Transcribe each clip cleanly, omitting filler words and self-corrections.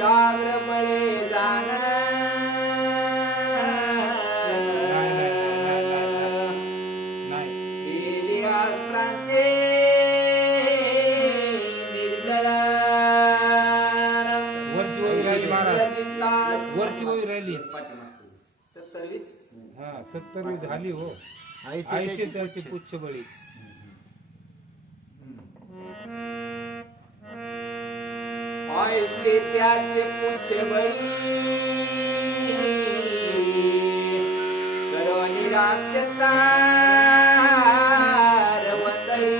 चाग्र बळे जाण केली अस्त्रांचे निर्दळन वरची वही राहिली महाराज वरची वही राहिली 70वीच हा 70 झाली हो ऐंशी त्याची पुच्छ बळी ऐसे त्याचे पुच्छ बळी करोनी राक्षसा रवंदळी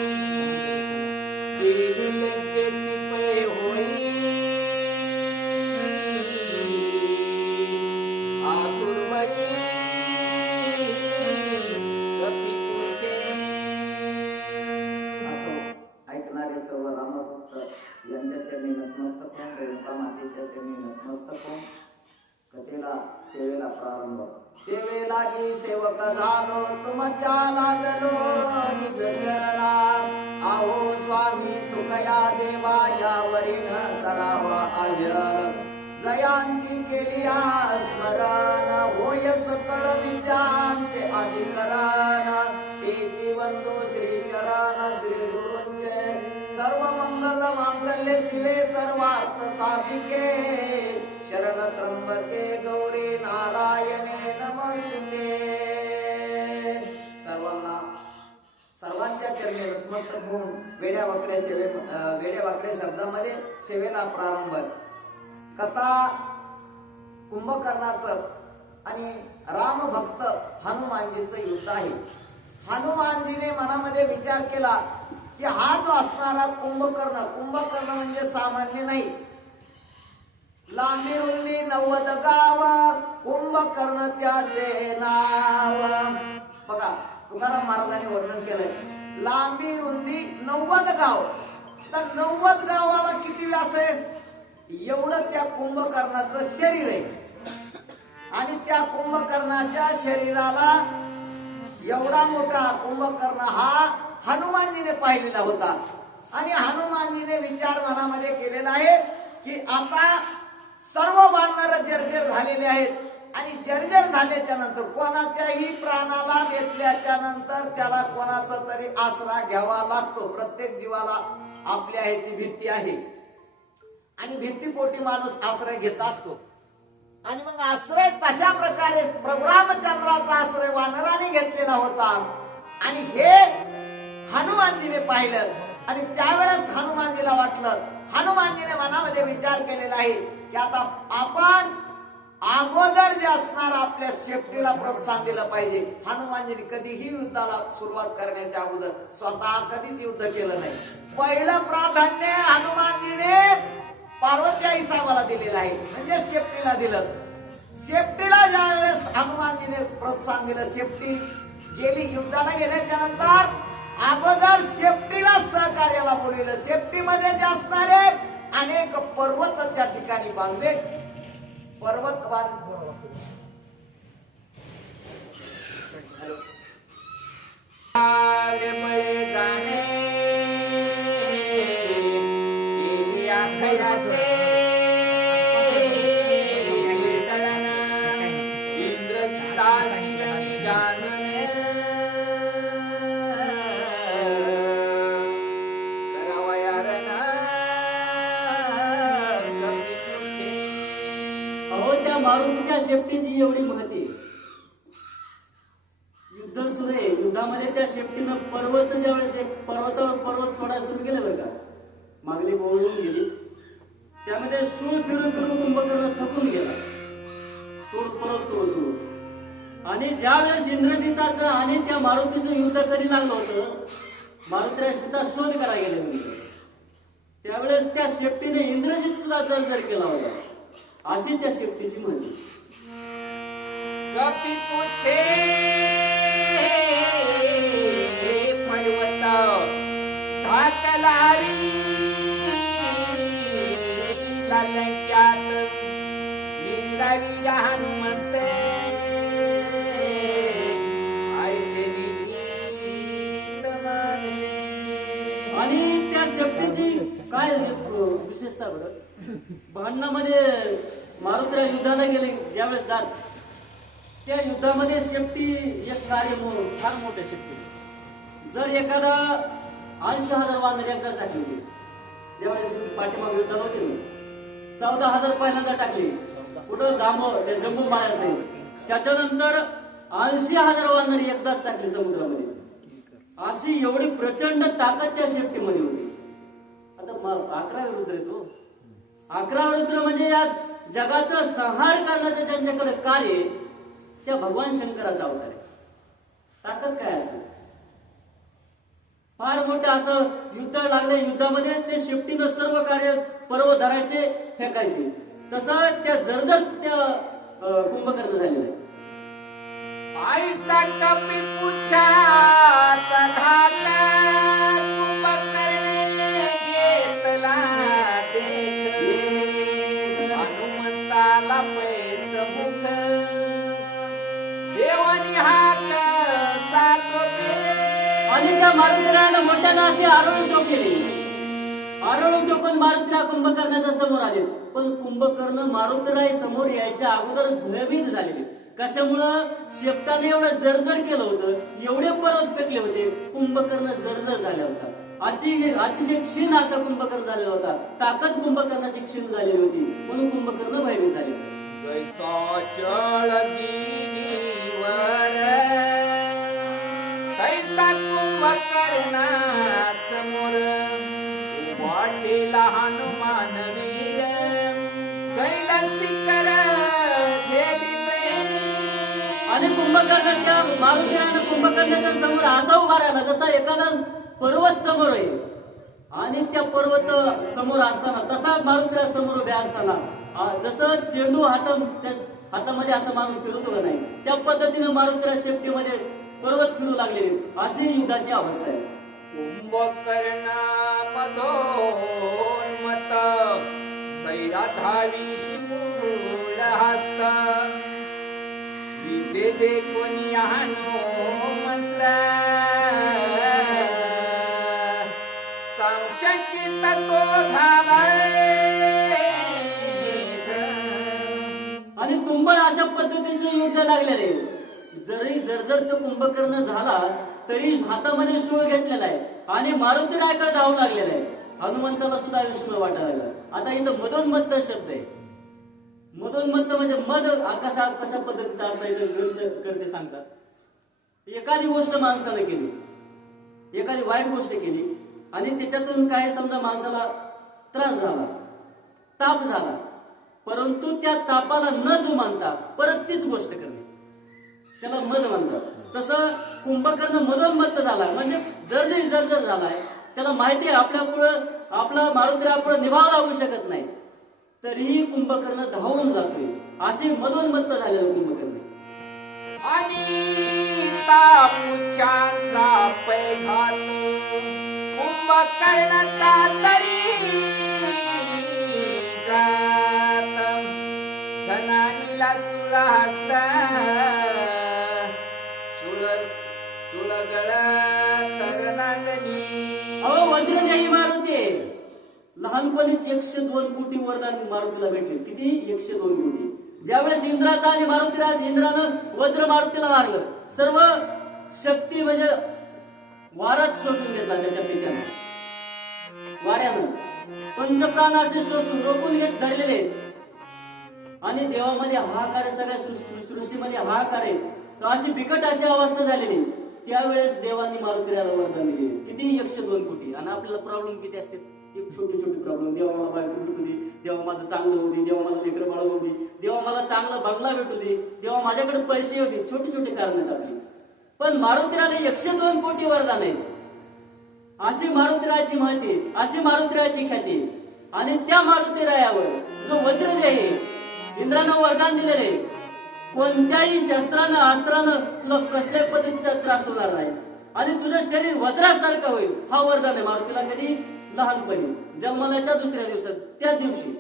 केली लंकेची पै होळी आतुर बळी कपिपूचे असो ऐकणारे सर्व रामभक्त यांच्या चरणी नतमस्तक होऊन रेणुका मातेच्या चरणी नतमस्तक होऊन कथेला सेवेला प्रारंभ सेवेलागी सेवक झालो तुमच्या लागलो निजचरणा आहो स्वामी तुकया देवा यावरील करावा आव्यर जयांची केली स्मरण होय सकळ विद्यांचे अधिकरण तेची वंदो श्री चरण श्री गुरुंचे सर्व मंगल मांगल्य शिवे सर्वार्थ साधिके शरण त्र्यंबके गौरी नारायणे नमस्ते सर्वांच्या चरणी नतमस्तक होऊन वेड्या वाकड्या शब्दामध्ये सेवेला प्रारंभ कथा कुंभकर्णाचं आणि रामभक्त हनुमानजीचं युद्ध आहे हनुमानजीने मनामध्ये विचार केला की हा जो असणारा कुंभकर्ण म्हणजे सामान्य नाही लांबी रुंदी 90 गाव कुंभकर्ण त्याचे नाव बघा तुकाराम महाराजांनी वर्णन केलंय लांबी रुंदी 90 गाव तर 90 गावाला किती व्यास आहे एवढं त्या कुंभकर्णाचं शरीर आहे आणि त्या कुंभकर्णाच्या शरीराला एवढा मोठा कुंभकर्ण हा हनुमानजीने पाहिलेला होता आणि हनुमानजीने विचार मनामध्ये केलेला आहे की आता सर्व वानर जर्जर झालेले आहेत आणि जर्जर झाल्याच्या नंतर कोणाच्याही प्राणाला घेतल्याच्या नंतर त्याला कोणाचा तरी आसरा घ्यावा लागतो प्रत्येक जीवाला आपल्या ह्याची भीती आहे आणि भीतीपोटी माणूस आश्रय घेत असतो आणि मग आश्रय तशा प्रकारे प्रभू रामचंद्राचा आश्रय वानराने घेतलेला होता आणि हे हनुमानजीने पाहिलं आणि त्यावेळेस हनुमानजीला वाटलं हनुमानजीने मनामध्ये विचार केलेला आहे की आता आपण अगोदर जे असणार आपल्या सेफ्टीला प्रोत्साहन दिलं पाहिजे हनुमानजीने कधीही युद्धाला सुरुवात करण्याच्या अगोदर स्वतः कधीच युद्ध केलं नाही पहिलं प्राधान्य हनुमानजीने पार्वती आई साहेबाला दिलेलं आहे म्हणजे सेफ्टीला दिलं सेफ्टीला ज्यावेळेस हनुमानजीने प्रोत्साहन दिलं सेफ्टी गेली युद्धाला गेल्याच्या नंतर अगोदर सेफ्टीला सहकार्याला बोलवलं सेफ्टी मध्ये जे असणारे अनेक पर्वत त्या ठिकाणी बांधले पर्वत बळे जाणे केली आखयाचे हिरडळन इंद्रजितासी गानने करावयारना कपिपूचे अहो त्या मारुतीच्या शेपटीची एवढी महती युद्ध सुरू आहे युद्धामध्ये त्या शेपटीनं पर्वत ज्यावेळेस एक पर्वत सोडायला सुरू केलं बरं का मागली ओळून गेली त्यामध्ये सूळ फिरून कुंभकर्ण थकून गेला तोड आणि ज्या वेळेस इंद्रजिताचं आणि त्या मारुतीचं युद्ध कधी लागलं होतं मारुतीचा शोध करायला गेले म्हणजे त्यावेळेस त्या शेपटीने इंद्रजित सुद्धा जर केला होता अशी त्या शेपटीची महती कपिपूचे पर्वत धाकलावी लंक्यात लीलावीरा हनुमंते ऐसे निधीत मानले आणि त्या शेपटीची काय विशेषता बरं, भांडणामध्ये मारुतीराव युद्धाला गेले ज्यावेळेस जात, त्या युद्धामध्ये शेपटी एक कार्य फार मोठं शेपटी. जर एखादा 80,000 वानर एकदा टाकली, ज्यावेळेस पाठीमाग युद्धाला होते ना, 14,000 पहिल्यांदा टाकली, कुठं जम्बू माळ असेल, त्याच्यानंतर 80,000 वानर एकदाच टाकली समुद्रामध्ये. अशी एवढी प्रचंड ताकद त्या शेपटीमध्ये होती. आता 11 रुद्र येतो, 11 रुद्र म्हणजे या जगाचा संहार करण्याचं ज्यांच्याकडे कार्य, त्या भगवान शंकराचा अवतार आहे. ताकद काय असेल, फार मोठं असं युद्ध लागले, युद्धामध्ये ते शेपटीनं सर्व कार्य पर्व धरायचे, फेकायचे. तसं त्या जर्जर त्या कुंभकर्ण झालेलं आहे. आईचा कपी पुछाचा धाका कुंभकर्णे घेतला देख, हनुमंताला पैस मुख देवानी हाक सातो पे. आणि त्या मारुतीरायानं मोठ्यानं अशी आरोळी टोकली. आरोळी टोकून मारुतीराय कुंभकर्णाच्या समोर आले. पण कुंभकर्ण मारुतीराय समोर यायच्या अगोदर भयभीत झालेले. कशामुळं, शेपटाने एवढं जर्जर केलं होतं, एवढे पर्वत फेकले होते, कुंभकर्ण जर्जर झाला होता. अतिशय क्षीण असा कुंभकर्ण झालेला होता. ताकद कुंभकर्णाची क्षीण झालेली होती, म्हणून कुंभकर्ण भयभीत झाले. जैसा चळगिरीवर तैसा कुंभकर्णा समोर वाटेला हनुमान वीर सैल शिखर झेलिते. आणि कुंभकर्ण त्या मारुतीरायानं कुंभकर्णाच्या समोर असा उभा राहिला जसा एखादा पर्वत समोर आहे. आणि त्या पर्वत समोर असताना, तसा मारुतीराय समोर उभे असताना, जसं चेंडू हातामध्ये असं माणूस फिरतो का नाही, त्या पद्धतीने मारुतीराय शेपटीमध्ये पर्वत फिरू लागले. अशी युद्धाची अवस्था आहे. कुंभकर्ण मधोन्मत सैरा धावी शूळ हस्त विद्ये देखून हनुमंत संशयित तो झालाय. आणि तुंबळ अशा पद्धतीचे युद्ध लागलेले. जरी जर्जर तो कुंभकर्ण झाला तरी हातामध्ये शूळ घेतलेला आहे आणि मारुतीरायाकडे धावू लागलेला आहे. हनुमंताला सुद्धा विस्मय वाटायला लागला. आता इथं मदोन्मत्त शब्द आहे. मदोन्मत्त म्हणजे मद कशा पद्धतीचा असता, इथं ग्रंथकर्ते सांगतात. एखादी गोष्ट माणसाने केली, एखादी वाईट गोष्ट केली आणि त्याच्यातून काय समजा माणसाला त्रास झाला, ताप झाला, परंतु त्या तापाला न जुमानता परत तीच गोष्ट करणे, त्याला मद म्हणतात. तसं कुंभकर्ण मदोन्मत्त झाला म्हणजे जर्जर झालाय. त्याला माहिती आहे आपला मारुतीराय पुढे निभाव लागू शकत नाही, तरीही कुंभकर्ण धावून जातोय. अशी मदोन्मत्त झालेला कुंभकर्ण. आणि तापुच्यांचा पैघात कुंभकर्णाचा तरी जात झनानीला सुलहस्त सुलगळ तरनागनी. अहो वज्रदेही मारुती, लहानपणीच 102 कोटी वरदान मारुतीला भेटले. किती? 102 कोटी. ज्यावेळेस इंद्राचा आणि इंद्रानं वज्र मारुतीला मारलं, सर्व शक्ती म्हणजे वाराच शोषून घेतला त्याच्या पित्यानं, वाऱ्यानं पंचप्राण असे शोषून रोखून घेत धरलेले. आणि देवामध्ये हाहाकार आहे, सगळ्या सृष्टीमध्ये हाहाकार आहे. अशी बिकट अशी अवस्था झालेली. त्यावेळेस देवांनी मारुतीरायाला वरदान दिले. किती? 102 कोटी. आणि आपल्याला प्रॉब्लेम किती असते? एक छोटी प्रॉब्लेम. देवा मला बायको भेटू दे, देवा माझं चांगलं होऊ दे, देवा मला लेकरं बाळ होऊ दे, देवा मला चांगला बंगला भेटू दे, देवा माझ्याकडे पैसे येऊ दे. छोटी कारण आपली. पण मारुतीरायाला 102 कोटी वरदान आहे. अशी मारुतीरायाची माहिती, अशी मारुतीरायाची ख्याती. आणि त्या मारुतीरायावर जो वज्रदेही इंद्रानं वरदान दिलेले, कोणत्याही शस्त्रानं अस्त्रानं तुला कसल्या पद्धतीचा त्रास होणार नाही आणि तुझं शरीर वज्रासारखं होईल. हा वरदान आहे मारुतीला. कधी? लहानपणी जन्मालाच्या दुसऱ्या दिवसात, त्या दिवशी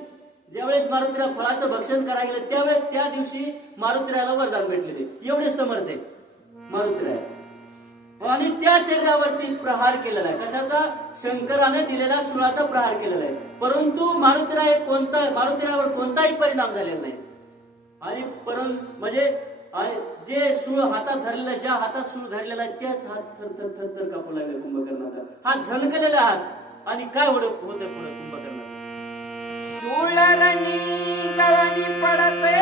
ज्यावेळेस मारुतीराय फळाचं भक्षण करायला गेले, त्यावेळेस त्या दिवशी मारुतीरायाला वरदान भेटलेले. एवढे समर्थ आहे मारुतीराय. आणि त्या शरीरावरती प्रहार केलेला आहे. कशाचा? शंकराने दिलेल्या शूळाचा प्रहार केलेला आहे. परंतु मारुतीरावर कोणताही परिणाम झालेला नाही. आणि म्हणजे जे शूळ हातात धरलेला, ज्या हातात शूळ धरलेला आहे त्याच हात थर थर थर थर कापू लागले कुंभकर्णाचा. हात झणकलेला हात. आणि काय होतं पुढे कुंभकर्णाचं? शूळरणी गळणी पडते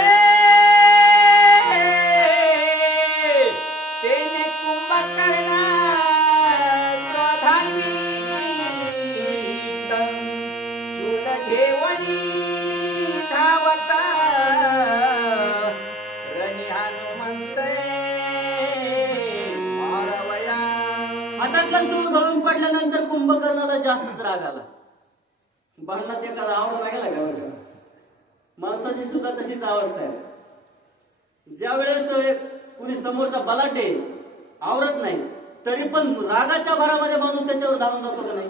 तेने कुंभकर्ण क्रोधान्वित शूळ घेवणी धावत रणी हनुमंत मारवया. हातातला शूळ गळून पडल्यानंतर कुंभकर्णाला जास्तच राग आला. भांडणात एखादा आवड लागेला का बघा. माणसाची सुद्धा तशीच अवस्था आहे. ज्या वेळेस कुणी समोरचा बलाढ्य आवरत नाही तरी पण रागाच्या भरामध्ये माणूस त्याच्यावर धावून जातो का नाही,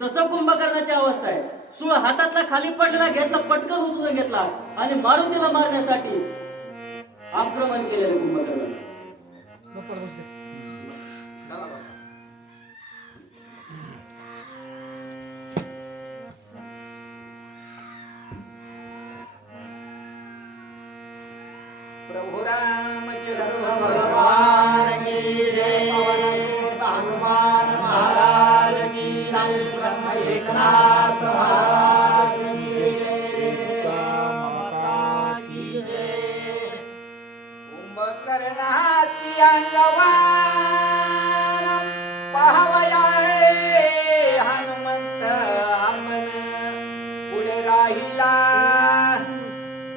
तसं कुंभकर्णाची अवस्था आहे. सूळ हातातला खाली पडलेला घेतला, पटकन उचलून घेतला आणि मारुतीला मारण्यासाठी आक्रमण केलेलं कुंभकर्णाने. प्रभु रामचंद्र भगवान की जय. पवनसुत हनुमान महाराज की जय. ब्रह्म एकनाथ महाराज की जय. माता की जय. कुंभकर्णाची अंगवान पाहावया हनुमंत आपण पुढे राहिला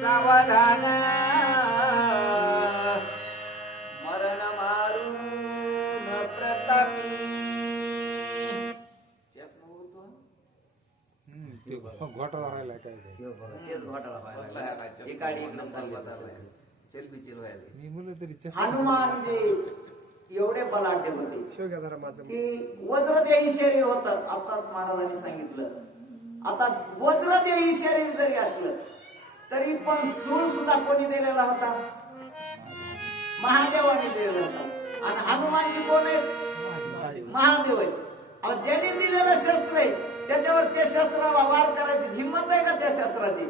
सावधान मरण मारून प्रतापी. ते घोटाळा व्हायला काय मी म्हणलं तरी हनुमान जे एवढे बलाढ्य होते की वज्रदेही शरीर होतं. आता महाराजांनी सांगितलं. आता वज्रदेही शरीर जरी असलं तरी पण सूळ सुद्धा कोणी दिलेला होता? महादेवाने दिलेला होता. आणि हनुमानजी कोण आहेत? महादेव आहेत. ज्यांनी दिलेलं शस्त्र आहे त्याच्यावर त्या शस्त्राला वार करायची हिंमत आहे का त्या शस्त्राची?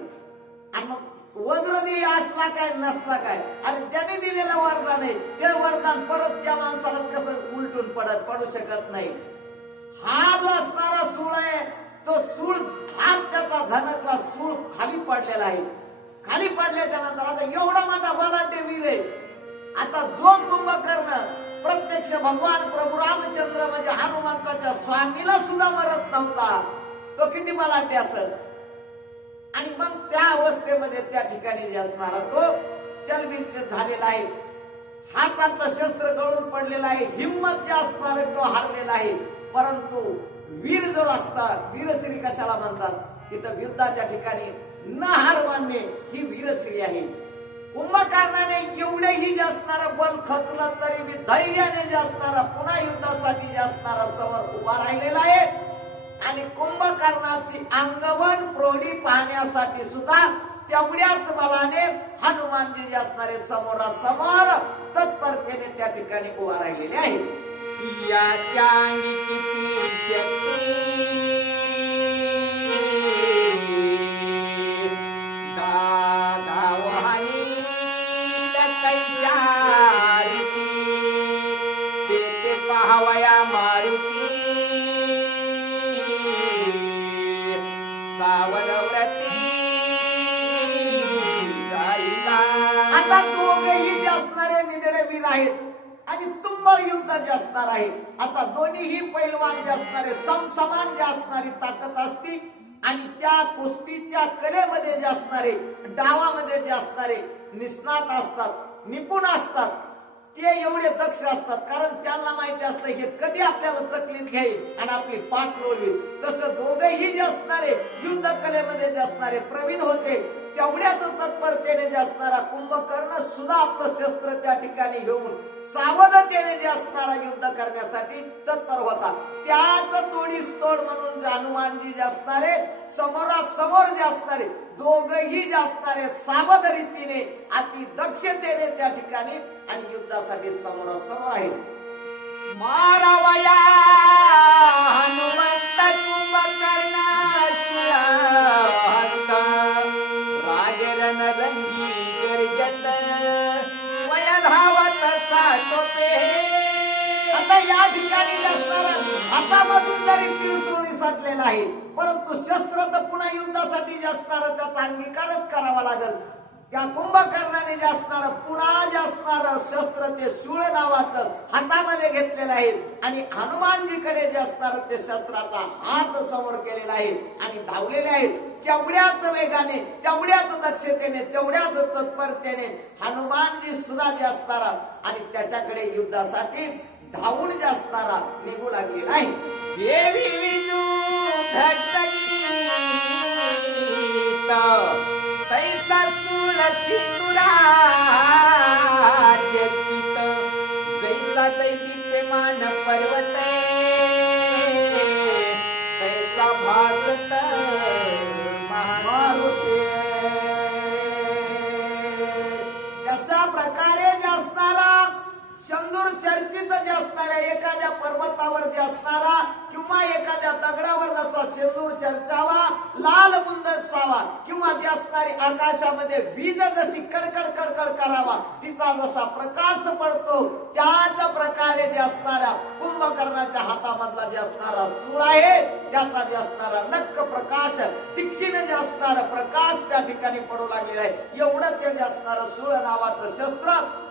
आणि मग वज्रदेही असला काय नसला काय, अरे ज्याने दिलेलं वरदान आहे ते वरदान परत त्या माणसाला कसं उलटून पडू शकत नाही. हा जो असणारा सूळ आहे तो सूळ हात त्याचा झणकला, सूळ खाली पडलेला आहे. खाली पडल्याच्या नंतर आता एवढा मोठा बलाढ्य वीर आहे. आता जो कुंभकर्ण प्रत्यक्ष भगवान प्रभू रामचंद्र म्हणजे हनुमंताच्या स्वामीला सुद्धा मरत नव्हता, तो किती बलाढ्य असेल. आणि मग त्या अवस्थेमध्ये त्या ठिकाणी जे असणारा तो चलबिल झालेला आहे. हातातलं शस्त्र गळून पडलेला आहे. हिंमत जे असणार तो हारलेला आहे. परंतु वीर जो असतात, वीरश्री कशाला म्हणतात? तिथं युद्धाच्या ठिकाणी न हार मानणे ही वीरश्री आहे. कुंभकर्णाने एवढेही जे असणारा बल खचलं तरी धैर्याने जे असणारा पुन्हा युद्धासाठी जे असणारा समोर उभा राहिलेला आहे. आणि कुंभकर्णाची अंगवन प्रौढी पाहण्यासाठी सुद्धा तेवढ्याच बलाने हनुमानजी जे असणारे समोरासमोर तत्परतेने त्या ठिकाणी उभा राहिलेले आहेत. याच्या अंगी किती शक्ती दादावानी कैशारती ते पाहावया मारुती सावधव्रती गाईला. आता दोघेही जे असणारे निधडे वीर आहेत आणि तुंबळ युद्ध जे असणार आहे. आता दोन्हीही पैलवान जे असणारे समसमान जे असणारी ताकद असती आणि त्या कुस्तीच्या कलेमध्ये जे असणारे, डावामध्ये जे असणारे निष्णात असतात, निपुण असतात, ते एवढे दक्ष असतात. कारण त्यांना माहिती असतं हे कधी आपल्याला चकलीत घेईल आणि आपली पाठ लोळवी. तसं दोघेही जे असणारे युद्ध कलेमध्ये जे असणारे प्रवीण होते. तेवढ्याच तत्परतेने जे असणारा कुंभकर्ण सुद्धा आपलं शस्त्र त्या ठिकाणी घेऊन सावधतेने जे असणारा युद्ध करण्यासाठी तत्पर होता. त्याच तोडीस तोड म्हणून हनुमानजी जे असणारे समोरासमोर जे असणारे दोघही जे असणारे सावध रीतीने अति दक्षतेने त्या ठिकाणी आणि युद्धासाठी समोरासमोर आहेत. मारावया हनुमंत कुंभकर्ण शुळ हस्त राजरण रंगी गर्जत स्वय धावत साटोपे. आता या ठिकाणी असणारा हातामधून जरी त्रिशूळ निसटलेला आहे, परंतु शस्त्र तर पुन्हा युद्धासाठी जे असणारं त्याचा अंगीकारच करावा लागल. त्या कुंभकर्णाने जे असणारं पुन्हा जे असणारं शस्त्र ते शूळ नावाचं हातामध्ये घेतलेलं आहे आणि हनुमानजीकडे जे असणारं ते शस्त्राचा हात समोर केलेला आहे आणि धावलेले आहेत. तेवढ्याच वेगाने, तेवढ्याच दक्षतेने, तेवढ्याच तत्परतेने हनुमानजी सुद्धा जे असणारा आणि त्याच्याकडे युद्धासाठी धावून जे असणारा निघू लागलेला आहे. जेवी विजू धगधगीत तैसा सूळ सिंदुरा चर्चित जैसा दैदिप्यमान पर्वत तैसा भासत मारुती. अशा प्रकारे जे असणारा शंदूर चर्चित जे असणाऱ्या एखाद्या पर्वतावर जे असणारा किंवा एखाद्या दगडावर जसा शेंदूर चर्चावा, लाल बुंद सावा किंवा जी असणारी आकाशामध्ये वीज जशी कडकड कडकड करावा तिचा जसा प्रकाश पडतो, त्याच प्रकारे जे असणाऱ्या कुंभकर्णाच्या हातामधला जे असणारा सूळ आहे त्याचा जे असणारा लख प्रकाश तीक्ष्ण जे असणारा प्रकाश त्या ठिकाणी पडू लागलेला आहे. एवढं ते जे असणारं सूळ नावाचं शस्त्र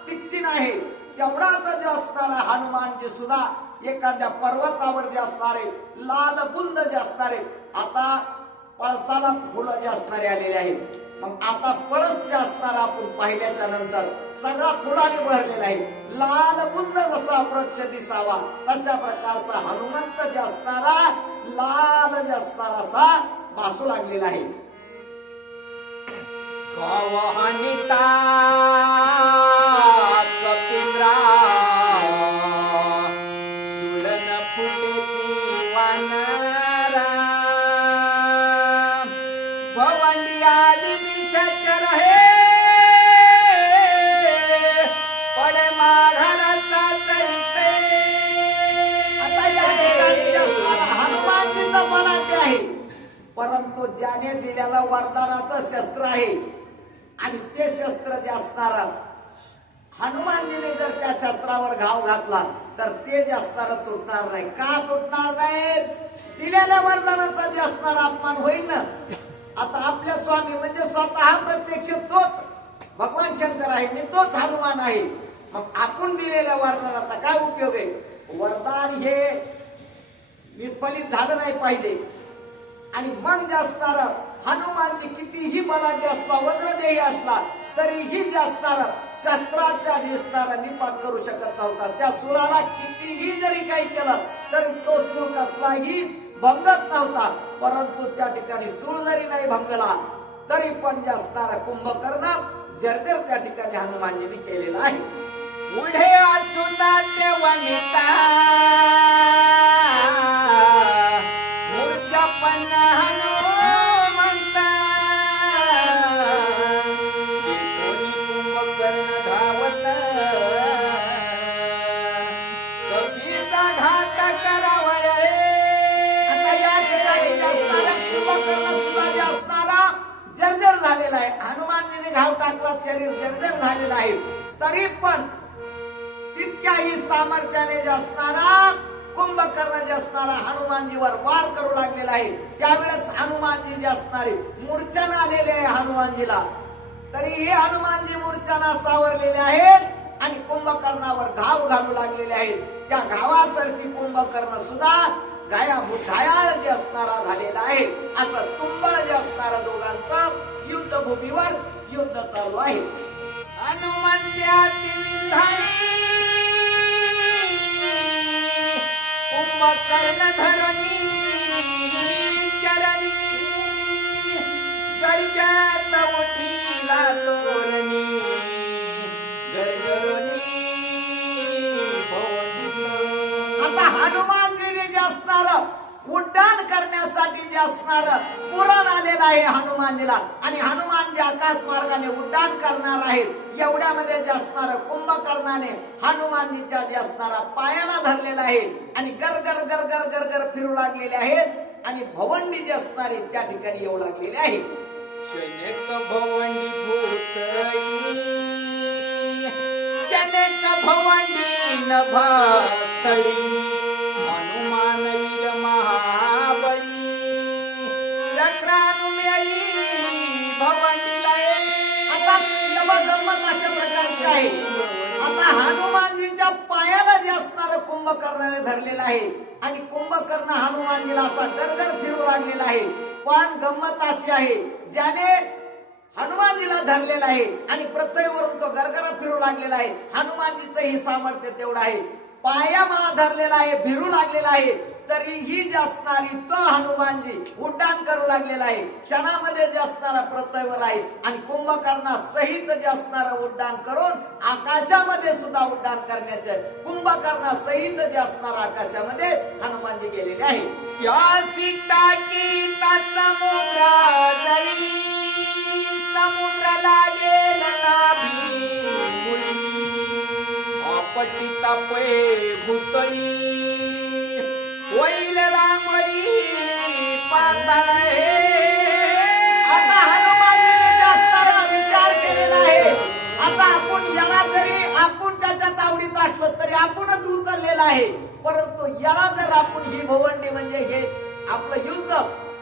तीक्ष्ण आहे. तेवढाच जे असणारा हनुमानजी सुद्धा एखाद्या पर्वतावर जे असणारे लाल बुंद जे असणारे, आता पळसाला फुलं जे असणारे आलेले आहेत. मग आता पळस जे असणारा आपण पाहिल्याच्या नंतर सगळा फुलाने भरलेला आहे. लाल बुंद जसा वृक्ष दिसावा तशा प्रकारचा हनुमंत जे असणारा लाल जे असणारा असा भासू लागलेला आहे. कवहनिता कपिंद्रा सुलन फुटेची वानरा भवंडी आली विषचर हे पडे माघाराचा चरिते. आता या ठिकाणी जे असणारा हनुमानजी तर मनाचे आहे, परंतु ज्याने दिलेला वरदानाचं शस्त्र आहे आणि ते शस्त्र जे असणार हनुमानजीने जर त्या शस्त्रावर घाव घातला तर ते जे असणार तुटणार नाही. का तुटणार नाही? दिलेल्या वरदानाचा जे असणार अपमान होईल ना. आता आपल्या स्वामी म्हणजे स्वतः प्रत्यक्ष तोच भगवान शंकर आहे आणि तोच हनुमान आहे. मग आपण दिलेल्या वरदानाचा काय उपयोग आहे? वरदान हे निष्फलित झालं नाही पाहिजे. आणि मग जे असणार हनुमानजी कितीही बलाढ्य असला, वज्रदेही असला तरीही जे असणार शस्त्राच्या दिसणारा निपात करू शकत नव्हता. त्या सुळाला कितीही जरी काही केलं तरी तो सूळ कसलाही भंगत नव्हता. परंतु त्या ठिकाणी सूळ जरी नाही भंगला तरी पण जे असणारा कुंभकर्ण जर्जर त्या ठिकाणी हनुमानजीने केलेला आहे. पुढे असुदा ते वनिता मूर्छा पण हनुमंता कोणी कुंभकर्ण धावत कपीचा घात करावया. आता या ठिकाणी जे असणारा कुंभकर्ण सुद्धा जे असणारा जर्जर झालेला आहे. हनुमानजीने घाव टाकला, शरीर जर्जर झालेलं आहे. तरी पण तितक्याही सामर्थ्याने जे असणारा कुंभकर्ण जे असणारा हनुमानजीवर वार करू लागलेला आहे. त्यावेळेस हनुमानजी जे असणारे मूर्छाने आलेले आहे हनुमानजीला. तरीही हनुमानजी मूर्छाने सावरलेले आहेत आणि कुंभकर्णावर घाव घालू लागलेले आहेत. त्या घावासारखी कुंभकर्ण सुद्धा घायाळ जे असणारा झालेला आहे. असं तुंबळ जे असणारा दोघांचं युद्धभूमीवर युद्ध चालू आहे. हनुमंत्याती विंधारी कुंभकर्ण धरणी चरणी गर्जात उठीला तोरणी गरगरोनी भवंडित. आता हनुमानजीने जे असणार उड्डाण करण्यासाठी जे असणार स्फुरण आलेलं आहे हनुमानजीला, आणि हनुमान जे आकाश मार्गाने उड्डाण करणार आहेत एवढ्यामध्ये जे असणार कुंभकर्णाने हनुमानजीच्या जे असणारा पायाला धरलेला आहे आणि गरगर गरगर गरगर फिरू लागलेले आहेत आणि भवंडी जे असणारे त्या ठिकाणी येऊ लागलेले आहे. शनेक भवंडी भूतळी, शनेक भवंडी नभस्थळी, हनुमान वीर महाबली, चक्रानुमेळी भवंडीला आता एवढं गंमत अशा प्रकारची आहे. आता हनुमानजीच्या पायाला जे असणार कुंभकर्णाने धरलेला आहे आणि कुंभकर्ण हनुमानजीला असा गरगर फिरू लागलेला आहे. पण गंमत अशी आहे, ज्याने हनुमानजीला धरलेला आहे आणि पृथ्वीवरून तो गरगरा फिरू लागलेला आहे, हनुमानजीचं ही सामर्थ्य तेवढं आहे. पाया मला धरलेला आहे, फिरू लागलेला आहे, तरीही जे असणारी तो हनुमानजी उड्डाण करू लागलेला आहे. क्षणामध्ये जे असणारा पृथ्वीवर आहे आणि कुंभकर्णा सहित जे असणारं उड्डाण करून आकाशामध्ये सुद्धा उड्डाण करण्याचे, कुंभकर्णा सहित जे असणारं आकाशामध्ये हनुमानजी गेलेले आहे. त्यासी टाकीता समुद्र जळी, समुद्र लागेल नाभी मुळी, आपटिता पै भूतळी, होईल रांगोळी पाताळ हे. आता हनुमानजीने जे असणारा विचार केलेला आहे, आता आपण याला जरी आपण त्याच्या तावडीत असलो तरी आपणच उचललेला आहे, परंतु याला जर आपण ही भवंडी म्हणजे हे आपलं युद्ध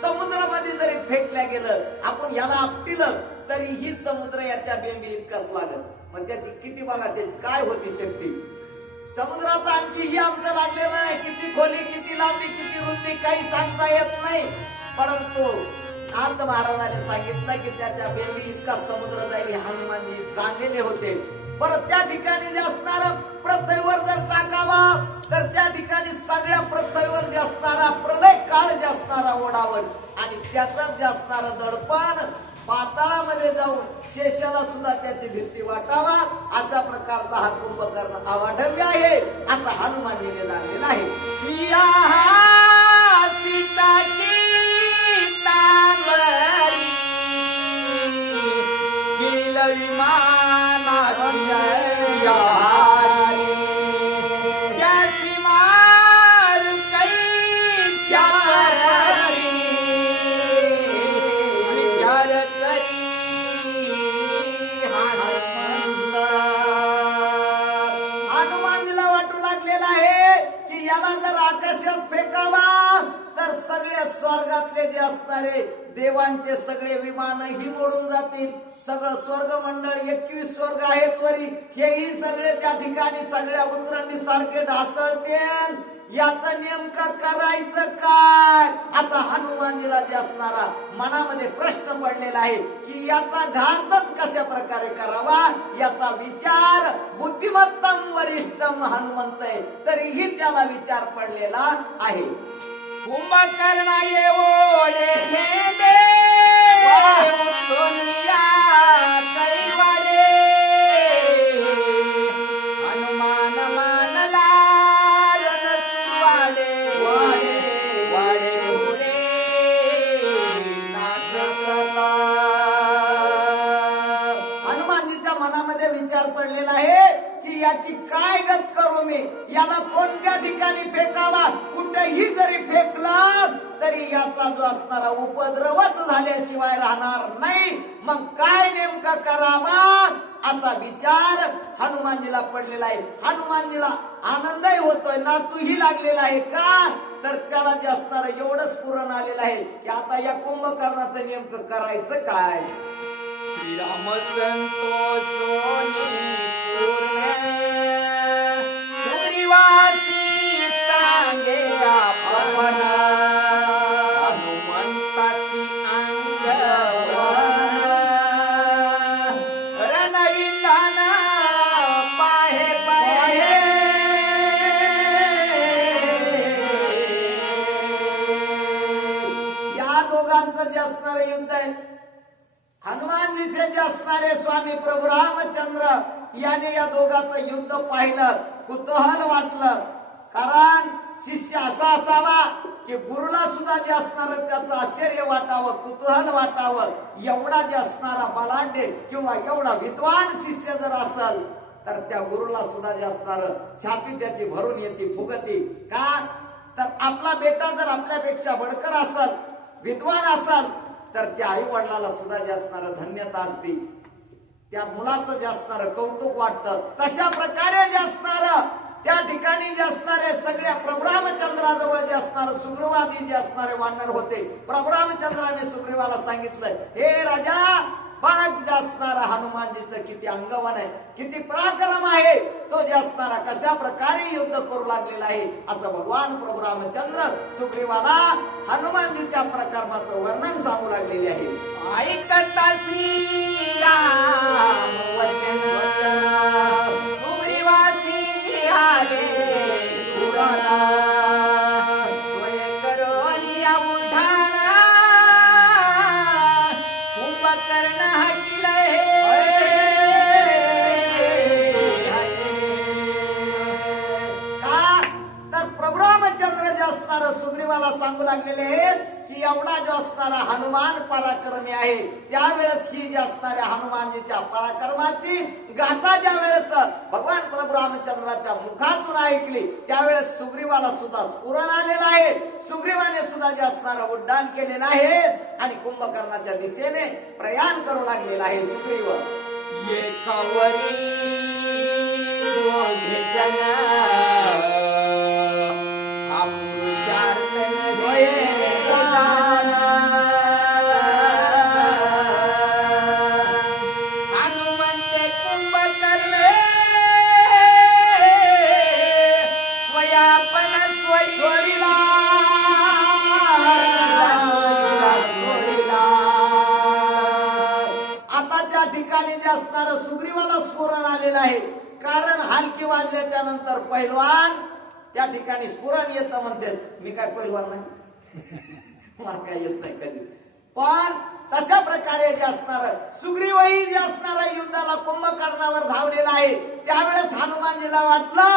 समुद्रामध्ये जरी फेकल्या गेलं, आपण याला आपटिलं तरी ही समुद्र याच्या बेंबी इतकाच लागल. मग त्याची किती बघा त्याची काय होती शक्ती. समुद्राचा आणखी ही आमचं लागलेलं नाही, किती खोली, किती लांबी, किती रुंदी काही सांगता येत नाही, परंतु नाथ महाराजांनी सांगितलं की त्याच्या बेंबी इतका समुद्र जाईल हे हनुमानजी जाणलेले होते. बरं त्या ठिकाणी जे असणार पृथ्वीवर जर टाकावा तर त्या ठिकाणी सगळ्या पृथ्वीवर जे असणारा प्रलय काळ जे असणारा ओढावर आणि त्याच जे असणारं दडपण पाताळामध्ये जाऊन शेषाला सुद्धा त्याची भीती वाटावा अशा प्रकारचा हा कुंभकर्ण अवाढव्य आहे असा हनुमानजीने जाणलेला आहे. या सीताची तांबरी, गिळील विमानाची यारी, त्याची मार कैच्या री, विचार करी हनुमानजीला वाटू लागलेला आहे की याला जर आकाशात फेकावा तर सगळे स्वर्गातले जे असणारे देवांचे सगळे विमान ही मोडून जातील. सगळं स्वर्ग मंडळ 21 स्वर्ग आहेत वरी, हेही सगळे त्या ठिकाणी सगळ्या उतरंडी सारखे ढासळतील. याचं नेमकं करायचं काय आता हनुमानजीला जे असणारा मनामध्ये प्रश्न पडलेला आहे की याचा घातच कशा प्रकारे करावा याचा विचार बुद्धिमत्तम वरिष्ठम हनुमंत आहे, तरीही त्याला विचार पडलेला आहे. कुंभकर्ण येवोले झेंडे उठून या कैवाडे, हनुमान मानला रणसुरवाडे, वाडे घोडे नाचतला. हनुमानजीच्या मनामध्ये विचार पडलेला आहे की याची काय गत करू मी, याला कोणत्या ठिकाणी फेकावा. कुठेही जरी फेकला तरी याचा जो असणारा उपद्रवच झाल्याशिवाय राहणार नाही. मग काय नेमका करावा असा विचार हनुमानजीला पडलेला आहे. हनुमानजीला आनंदही होतोय, नाचूही लागलेला आहे. का तर त्याला जे असणार एवढंच पुरण आलेलं आहे की आता या कुंभकर्णाचं नेमकं करायचं काय. श्रीराम संतोषोनी पूर्ण सुग्रीवासी सांगे आपण, हनुमंताची अंगवन रणविंधान पाहे पाहे. या दोघांचं जे असणार युद्ध आहे, हनुमानजीचे जे असणारे स्वामी प्रभू रामचंद्र याने या दोघांचं युद्ध पाहिलं, कुतूहल वाटलं. कारण शिष्य असा असावा की गुरुला सुद्धा जे असणारं त्याचं आश्चर्य वाटावं, कुतूहल वाटावं, एवढा जे असणारा बलाढ्य किंवा एवढा विद्वान शिष्य जर असेल तर त्या गुरुला सुद्धा जे असणारं छाती त्याची भरून येते, फुगती. का तर आपला बेटा जर आपल्यापेक्षा बडकर असेल, विद्वान असेल तर त्या आई वडिलाला सुद्धा जे असणारं धन्यता असते, त्या मुलाचं जे असणारं कौतुक वाटतं. तशा प्रकारे जे असणारं त्या ठिकाणी जे असणारे सगळ्या प्रभुरामचंद्राजवळ जे असणारं सुग्रीवादी जे असणारे वानर होते. प्रभुरामचंद्राने सुग्रीवाला सांगितलं, हे राजा बघ जे असणारा हनुमानजीचं किती अंगवन आहे, किती पराक्रम आहे, तो जे असणारा कशा प्रकारे युद्ध करू लागलेला आहे. असं भगवान प्रभू रामचंद्र सुग्रीवाला हनुमानजीच्या पराक्रमाचं वर्णन सांगू लागलेले आहे. ऐकता श्रीराम वचन सुग्रीवासी आले स्फुरणा, स्वय करोनिया उठाना कुंभकर्ण हकिले. का तर प्रभू रामचंद्र जे असणार सुग्रीवाला सांगू लागलेले आहेत की एवढा जो असणारा हनुमान पराक्रमी आहे, त्यावेळेस ही जी असणाऱ्या हनुमानजीच्या पराक्रमाची गाथा ज्या वेळेस भगवान प्रभू रामचंद्राच्या मुखातून ऐकली त्यावेळेस सुग्रीवाला सुद्धा स्फुरण आलेला आहे. सुग्रीवाने सुद्धा जे असणारं उड्डाण केलेलं आहे आणि कुंभकर्णाच्या दिशेने प्रयाण करू लागलेला आहे. सुग्रीव एकावरी दोघे जन हा पुरुषार्थ नव्हे हनुमंते कुंभकर्ण स्वयापन स्वडिला आता त्या ठिकाणी जे असणारं सुग्रीवाला स्फुरण आलेलं आहे. कारण हलकी वाजल्याच्या नंतर पैलवान त्या ठिकाणी स्फुरण येतं म्हणते. मी काय पैलवान नाही, मला काय येत नाही कधी. पण तशा प्रकारे जे असणार सुग्रीवही जे असणारा युद्धाला कुंभकर्णावर धावलेला आहे. त्यावेळेस हनुमानजीला वाटलं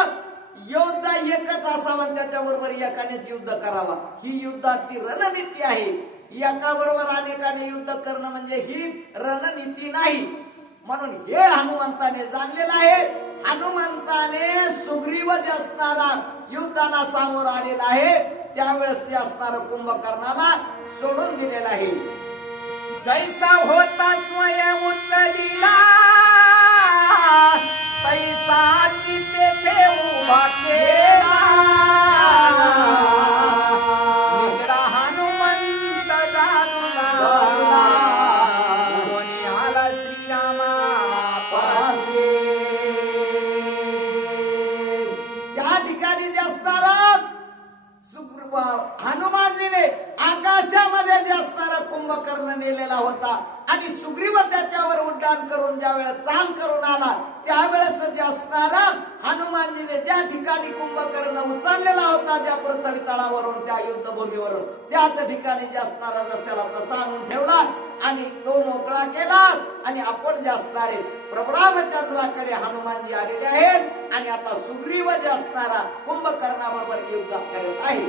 योद्धा एकच असावा, त्याच्याबरोबर एकानेच युद्ध करावा. ही युद्धाची रणनीती आहे. एका बरोबर अनेकाने युद्ध करणं म्हणजे ही रणनीती नाही. म्हणून हे हनुमंताने जाणलेलं आहे. हनुमंताने सुग्रीव जे असणारा युद्धाला सामोर आलेला आहे त्यावेळेस जे असणारं कुंभकर्णाला सोडून दिलेलं आहे. जैसा होता स्वयं उचलिला तैसाची तेथे उभा केला. निगडा हनुमंत दादूला कोणी आला श्रीरामा पाशी. त्या ठिकाणी जे असणारा हनुमानजीने आकाशामध्ये जे असणारा कुंभकर्ण नेलेला होता आणि सुग्रीव त्याच्यावर उड्डाण करून ज्या वेळेस चाल करून आला त्यावेळेस जे असणारा हनुमानजीने ज्या ठिकाणी कुंभकर्ण उचललेला होता ज्या पृथ्वी तळावरून त्या युद्धभूमीवरून त्याच ठिकाणी जे असणारा जशाला तसा आणून ठेवला आणि तो मोकळा केला. आणि आपण जे असणारे प्रभू रामचंद्राकडे हनुमानजी आलेले आहेत आणि आता सुग्रीव जे असणारा कुंभकर्णाबरोबर युद्ध करत आहे.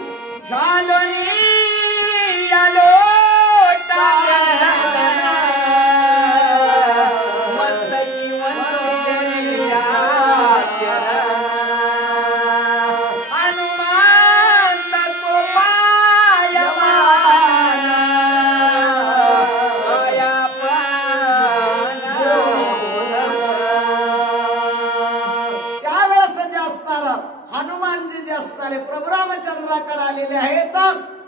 हनुमानजी जे असणारे प्रभू रामचंद्राकडे आलेले आहेत,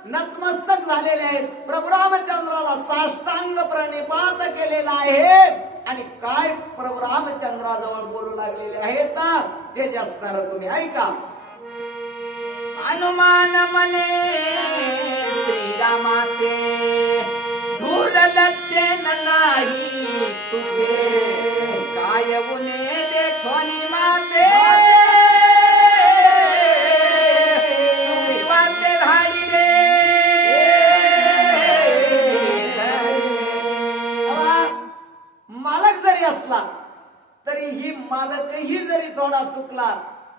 नतमस्तक झालेले आहेत, प्रभू रामचंद्राला साष्टांग प्रणिपात केलेला आहे आणि काय प्रभू रामचंद्राजवळ बोलू लागलेले आहेत ते जे असणार तुम्ही ऐका. हनुमान मने श्रीरामाते धूर लक्षण नाही तुझे काय उने देखोनी माते. सुग्रीवाते धाडिले मालक जरी असला तरी ही मालकही जरी थोडा चुकला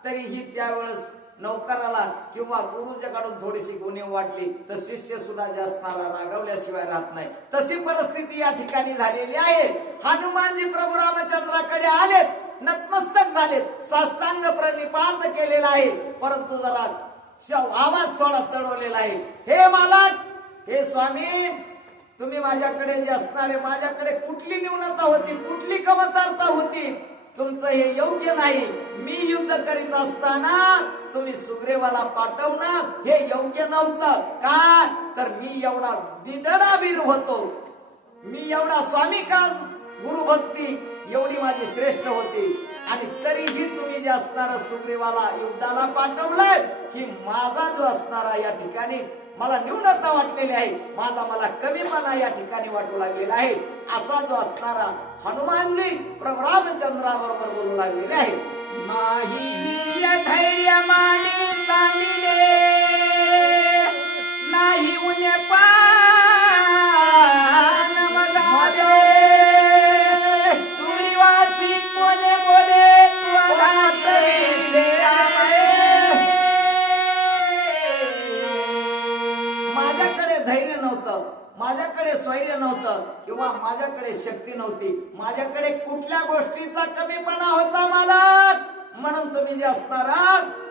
तरीही त्यावेळेस नौकराला किंवा गुरुच्याकडून थोडीशी उणीव वाटली तर शिष्य सुद्धा जे असणारा रागवल्याशिवाय राहत नाही. तशी परिस्थिती या ठिकाणी झालेली आहे. हनुमानजी प्रभू रामचंद्राकडे आलेत, नतमस्तक झालेत, साष्टांग प्रणिपात केलेला आहे, परंतु जरा आवाज थोडा चढवलेला आहे. हे मालक, हे स्वामी, तुम्ही माझ्याकडे जे असणारे, माझ्याकडे कुठली न्यूनता होती, कुठली कमतरता होती, तुमचं हे योग्य नाही. मी युद्ध करीत असताना तुम्ही सुग्रीवाला पाठवणं हे योग्य नव्हतं. का तर मी एवढा विदडा वीर होतो, मी एवढा स्वामी का गुरुभक्ती एवढी माझी श्रेष्ठ होती, आणि तरीही तुम्ही जे असणारा सुग्रीवाला युद्धाला पाठवलंय की माझा जो असणारा या ठिकाणी मला न्यूनता वाटलेली आहे, मला कमीपणा या ठिकाणी वाटू लागलेला आहे, असा जो असणारा हनुमानजी प्रभू रामचंद्राबरोबर बोलू लागलेले आहे. नाही धैर्य मानी सांगिले, नाही उन्हे पान मजाले, सुग्रीवासी कोणे बोले तू आधारिले. माझ्याकडे धैर्य नव्हतं, माझ्याकडे स्वैर्य नव्हतं, किंवा माझ्याकडे शक्ती नव्हती, माझ्याकडे कुठल्या गोष्टीचा कमीपणा होता मला, म्हणून तुम्ही जे असणारा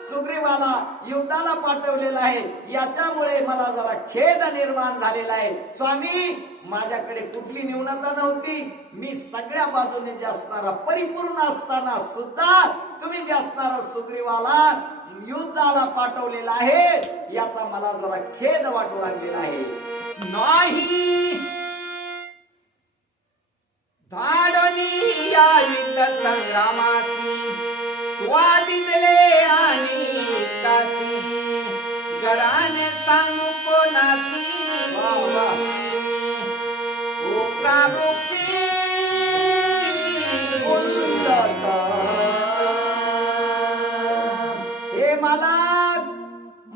सुग्रीवाला युद्धाला पाठवलेला आहे, याच्यामुळे मला जरा खेद निर्माण झालेला आहे. स्वामी, माझ्याकडे कुठली न्यूनता नव्हती, मी सगळ्या बाजूने जे असणारा परिपूर्ण असताना सुद्धा तुम्ही जे असणारा सुग्रीवाला युद्धाला पाठवलेला आहे, याचा मला जरा खेद वाटू लागलेला आहे. नाही धाडोनी या युद्ध संग्रामासी तू आदितले आणि कासी, गराने सांगू कोणासी बुक्सा बुक्सी हे मालक,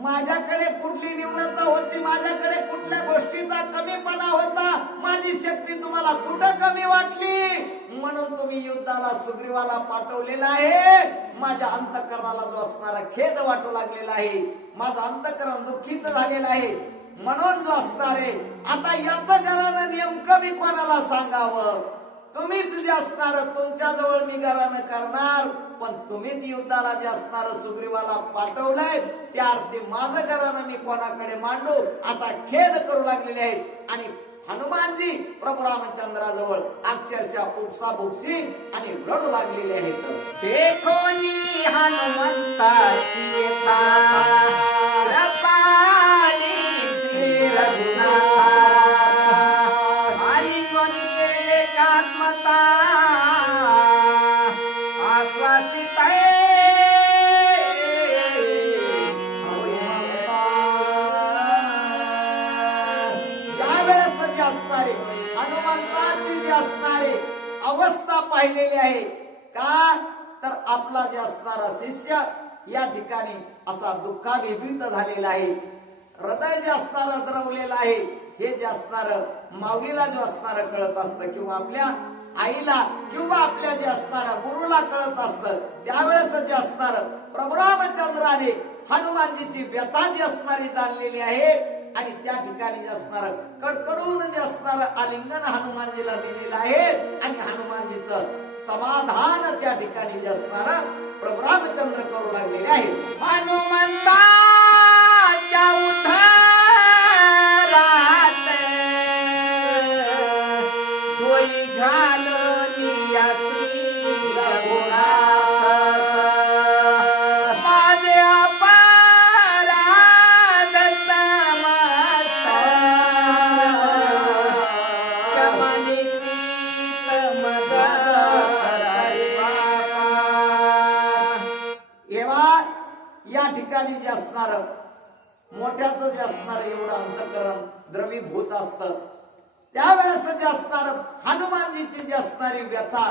माझ्याकडे कुठली न्यूनता होती, माझ्याकडे कुठल्या गोष्टीचा कमीपणा होता, माझी शक्ती तुम्हाला कुठं कमी वाटली, म्हणून तुम्ही युद्धाला सुग्रीवाला पाठवलेला आहे. माझ्या अंतःकरणाला जो असणारा खेद वाटू लागलेला आहे, माझं अंतःकरण दुःखित झालेलं आहे, म्हणून जो असणार आहे, आता याचं घरानं नेमकं मी कोणाला सांगावं, तुम्हीच जे असणार, तुमच्या जवळ मी घरानं करणार, पण तुम्हीच युद्धाला जे असणार सुग्रीवाला पाठवलंय, त्या अर्थी माझं घरानं मी कोणाकडे मांडू, असा खेद करू लागलेले आहेत. आणि हनुमानजी प्रभू रामचंद्राजवळ अक्षरशः उपसाबुक्सी आणि रडू लागलेले आहेत. देखोनी हनुमंताची व्यथा, रपाली श्री रघुनाथ, आली कोणी एकात्मता, आश्वासित यावेळेस जे असणारे हनुमंताची जे असणारे अवस्था पाहिलेली आहे, का तर आपला जे असणारा शिष्य या ठिकाणी असा दुःखाभिभूत झालेला आहे, हृदय जे असणारं द्रवलेलं आहे, हे जे असणारं माऊलीला जो असणारं कळत असतं, किंवा आपल्या आईला किंवा आपल्या जे असणारं गुरुला कळत असतं, त्यावेळेस जे असणारं प्रभू रामचंद्राने हनुमानजीची व्यथा जी असणारी जाणलेली आहे, आणि त्या ठिकाणी जे असणारं कडकडून जे असणारं आलिंगन हनुमानजीला दिलेलं आहे, आणि हनुमानजीचं समाधान त्या ठिकाणी जे असणारं प्रभू रामचंद्र करू लागलेले आहे. हनुमंताच्या उद्धारात डोई घालून या श्री रघुनाथ, माझे अपराध समस्त क्षमनी चित्त मजा हरी बाबा. एव्हा या ठिकाणी जे असणार मोठ्याचं जे असणार एवढं अंतःकरण द्रवीभूत असतं, त्यावेळेस जे असणार हनुमानजीची जी असणारी व्यथा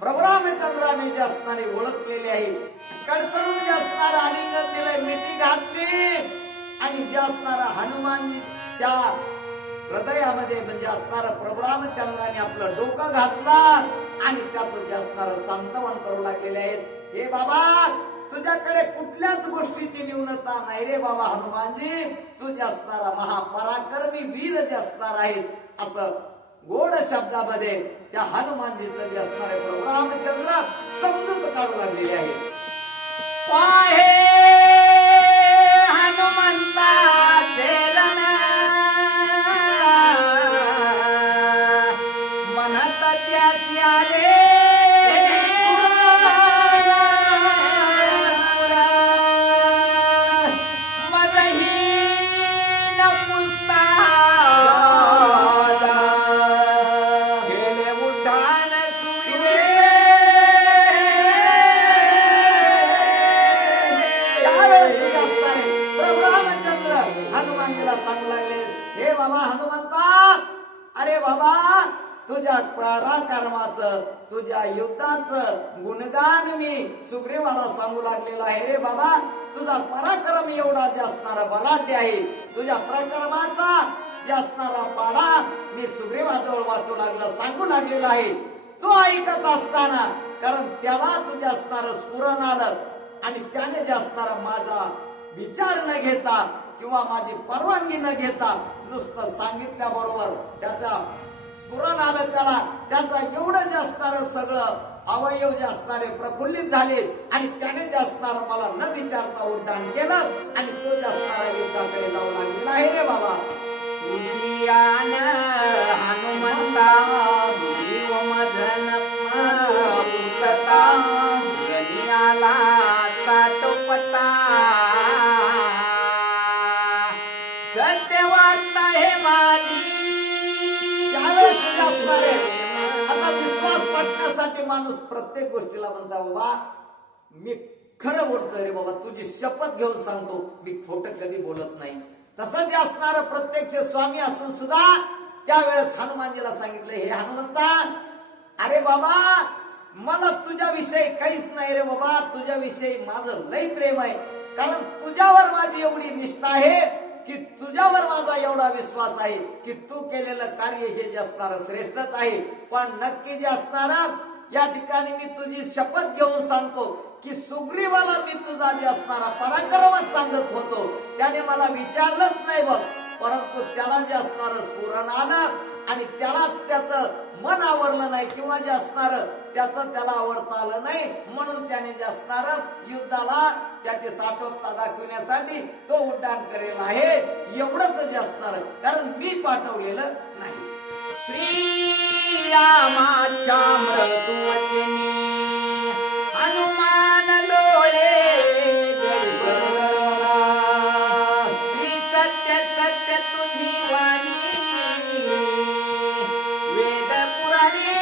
प्रभू रामचंद्राने जे असणारी ओळखलेली आहे, कडकडून जे असणार आलिंगन दिलंय, मिठी घातली, आणि जे असणार हनुमानजीच्या हृदयामध्ये म्हणजे असणार प्रभू रामचंद्राने आपलं डोकं घातलं, आणि त्याचं जे असणार सांत्वन करू लागलेले आहेत. हे बाबा, तुझ्याकडे कुठल्याच गोष्टीची न्यूनता नाही रे बाबा हनुमानजी. तुझे असणारा महापराक्रमी वीर जे असणार आहेत असं गोड शब्दामध्ये त्या हनुमानजीचं जे असणारे प्रभू रामचंद्र समजूत काढू लागलेले आहे. पाहे हनुमंताचे रण म्हणत त्यासी आले मदहीन पुसता गेले उड्डाण सुरे त्यावेळेस हे असणारे प्रभू रामचंद्र हनुमानजीला सांगू लागले, हे बाबा हनुमंता, अरे बाबा तुझ्या पराक्रमाचं तुझ्या युद्धाचं गुणगान मी सुग्रीवाला सांगू लागलेला आहे रे बाबा. तुझा पराक्रम एवढा जे असणारा बलाढ्य आहे, तुझ्या पराक्रमाचा जे असणारा पाडा मी सुग्रीवाजवळ वाचू लागला सांगू लागलेला आहे. तो ऐकत असताना कारण त्यालाच जे असणारं स्फुरण आलं आणि त्याने जे असणारा माझा विचार न घेता किंवा माझी परवानगी न घेता नुसतं सांगितल्याबरोबर त्याचा स्फुरण आलं त्याला. त्याचं एवढं जे असणारं सगळं अवयव जे असणारे प्रफुल्लित झाले आणि त्याने जे असणारं मला न विचारता उड्डाण केलं आणि तो जे असणारा युद्धाकडे जाऊ लागलेला आहे रे बाबा. तुझी आन हनुमंता सुग्रीव मजन पुसता रणी आला साटोपता सत्य वार्ता हे माझी. त्यावेळेस जे असणारे आता विश्वास पटण्यासाठी माणूस प्रत्येक गोष्टीला म्हणता बाबा मी खरं बोलतोय रे बाबा, तुझी शपथ घेऊन सांगतो मी खोटं कधी बोलत नाही. तसं जे असणारं प्रत्यक्ष स्वामी असून सुद्धा त्यावेळेस हनुमानजीला सांगितलं, हे हनुमंता, अरे बाबा मला तुझ्याविषयी काहीच नाही रे बाबा, तुझ्याविषयी माझं लय प्रेम आहे. कारण तुझ्यावर माझी एवढी निष्ठा आहे की तुझ्यावर माझा एवढा विश्वास आहे की तू केलेलं कार्य हे जे असणारं श्रेष्ठच आहे. पण नक्की जे असणार या ठिकाणी मी तुझी शपथ घेऊन सांगतो की सुग्रीवाला मी तुझा जे असणारा पराक्रमच सांगत होतो, त्याने मला विचारलंच नाही बघ, परंतु त्याला जे असणारं स्फुरण आलं आणि त्यालाच त्याचं मन आवरलं नाही किंवा जे असणारं त्याचं त्याला आवडता आलं नाही, म्हणून त्याने जे असणारं युद्धाला त्याची साठोपता दाखवण्यासाठी तो उड्डाण करेल आहे. एवढंच जे असणार कारण मी पाठवलेलं नाही. श्रीरामाच्या मृदुवचनी हनुमान लोळे गडबडला सत्य सत्य तुझी वाणी वेद पुराणी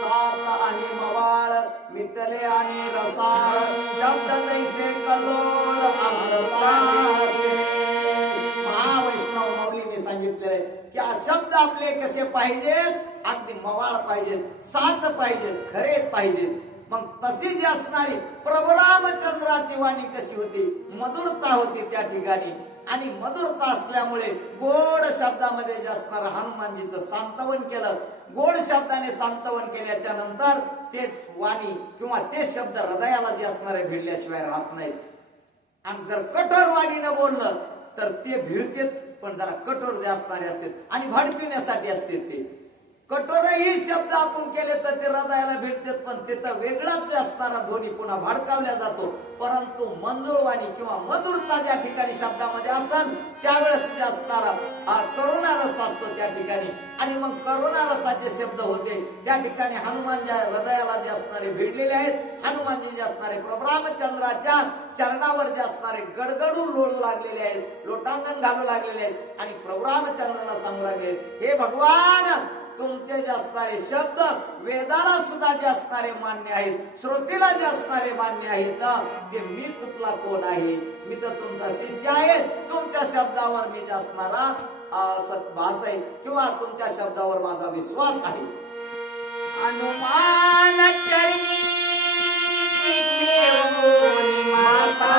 सात आणि मवाळ मितले आणि रसाळ शब्द जैसे कलोळ अमृताचे. महावैष्णव माऊलीने सांगितलंय की हा शब्द आपले कसे पाहिजेत, अगदी मवाळ पाहिजेत, सात पाहिजेत, खरे पाहिजेत. मग तशी जी असणारी प्रभू रामचंद्राची वाणी कशी होती, मधुरता होती त्या ठिकाणी. आणि मधुरता असल्यामुळे गोड शब्दामध्ये जे असणारं हनुमानजीचं सांत्वन केलं. गोड शब्दाने सांत्वन केल्याच्या नंतर ते वाणी किंवा ते शब्द हृदयाला जे असणारे भिडल्याशिवाय राहत नाहीत. आणि जर कठोर वाणीनं बोललं तर ते भिडतेत, पण जरा कठोर जे असणारे असते आणि भडकविण्यासाठी असते. ते कठोरही शब्द आपण केले तर ते हृदयाला भिडतात, पण तिथं वेगळाच असणारा ध्वनी पुन्हा भडकावला जातो. परंतु मंजूळ वाणी किंवा मधुरता ज्या ठिकाणी शब्दामध्ये असेल त्यावेळेस जे असणारा करुणा रस असतो त्या ठिकाणी. आणि मग करुणा रसाचे शब्द होते त्या ठिकाणी हनुमान ज्या हृदयाला जे असणारे भिडलेले आहेत, हनुमानजी जे असणारे प्रभू रामचंद्राच्या चरणावर जे असणारे गडगडून लोळू लागलेले आहेत, लोटांगण घालू लागलेले आहेत आणि प्रभू रामचंद्राला सांगू लागले, हे भगवान तुमचे जे असणारे शब्द वेदाला सुद्धा जे असणारे मान्य आहेत, श्रोतीला जे असणारे मान्य आहेत, ते मी तुपला कोण आहे, मी तर तुमचा शिष्य आहे. तुमच्या शब्दावर मी जे असणारा सद्भास आहे किंवा तुमच्या शब्दावर माझा विश्वास आहे. हनुमान चरणी देवोनी माता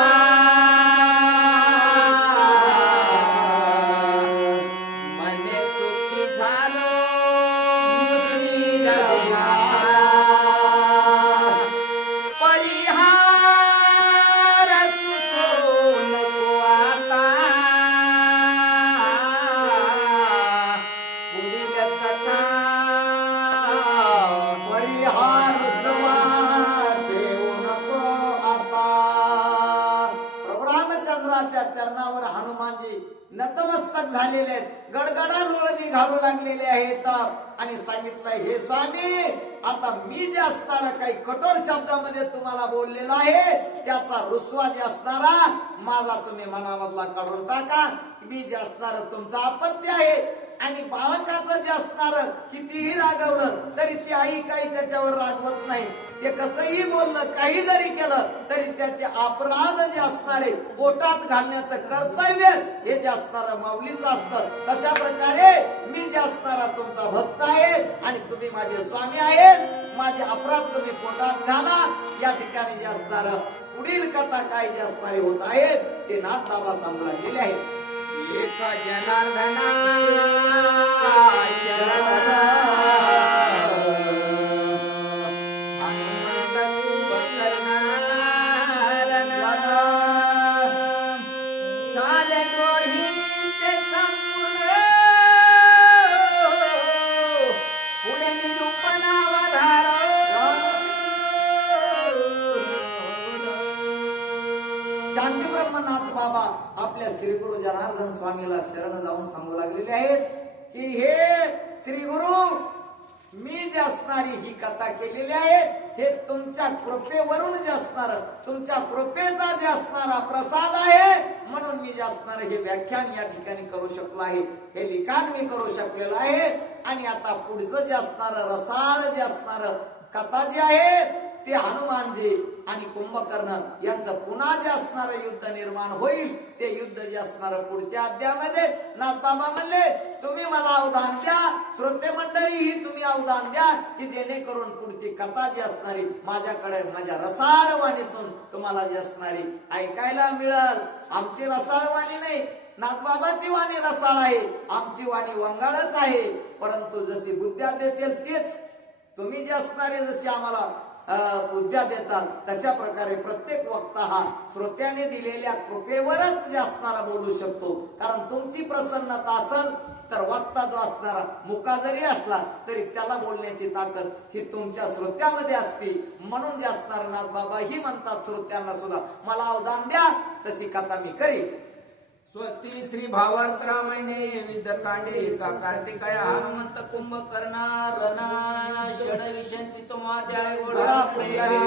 मने सुखी नतमस्तक झालेले आहेत, गडगडा लोळणी घालू लागलेले आहेत आणि सांगितलं, हे स्वामी, आता मी जे असणारा काही कठोर शब्दामध्ये तुम्हाला बोललेला आहे त्याचा रुसवा जे असणारा माझा तुम्ही मनामधला काढून टाका. मी जे असणार तुमचं आपत्ती आहे आणि बालकाचं जे असणार कितीही रागवलं तरी ती आई काही त्याच्यावर रागवत नाही. ते कसंही बोललं, काही जरी केलं तरी त्याचे अपराध जे असणारे पोटात घालण्याचं कर्तव्य हे जे असणारं माऊलीचं असतं. तशा प्रकारे मी जे असणारा तुमचा भक्त आहे आणि तुम्ही माझे स्वामी आहेत. माझे अपराध तुम्ही पोटात घाला. या ठिकाणी जे असणार पुढील कथा काय जे असणारे होत आहेत ते नाथ बाबा सांगू लागलेले आहेत. एक जनार्दना शरण हनुमंत कुंभकर्णारन झाले दोहींचे संपूर्ण पुढे निरूपणावधार शांती ब्रह्मनाथ बाबा आपल्या श्री गुरु जनार्दन स्वामीला शरण जाऊन सांगू लागलेले आहेत की हे श्री गुरु, मी जे असणारी ही कथा केलेली आहे हे तुमच्या कृपेवरून जे असणार, तुमच्या कृपेचा जे असणारा प्रसाद आहे म्हणून मी जे असणार हे व्याख्यान या ठिकाणी करू शकलो आहे, हे लिखाण मी करू शकलेलो आहे. आणि आता पुढचं जे असणार रसाळ जे असणार कथा जी आहे ते हनुमानजी आणि कुंभकर्ण यांचं पुन्हा जे असणार युद्ध निर्माण होईल. ते युद्ध जे असणार पुढच्या अध्यायामध्ये नाथ बाबा म्हणले, तुम्ही मला अवधान द्या, श्रोते मंडळी ही तुम्ही अवधान द्या की जेणेकरून पुढची कथा जी असणारी माझ्याकडे माझ्या रसाळ वाणीतून तुम्हाला जी असणारी ऐकायला मिळेल. आमची रसाळ वाणी नाही, नाथबाबाची वाणी रसाळ आहे, आमची वाणी वंगाळच आहे. परंतु जशी बुद्ध्या देतील तेच तुम्ही जे असणारे जसे आम्हाला बुद्ध्या देतात तशा प्रकारे प्रत्येक वक्ता हा श्रोत्याने दिलेल्या कृपेवरच जे असणारा बोलू शकतो. कारण तुमची प्रसन्नता असेल तर वक्ता जो असणारा मुका जरी असला तरी त्याला बोलण्याची ताकद ही तुमच्या श्रोत्यामध्ये असते. म्हणून जे असणार नाथ बाबा ही म्हणतात श्रोत्यांना सुद्धा मला अवधान द्या, तशी कथा मी करीन. स्वस्ती श्री भावार्थ रामायणे विविध कांडे एका कार्तिकाया हनुमंत कुंभकर्ण रण षड विशंती तो अध्याय घोडा पुंडरी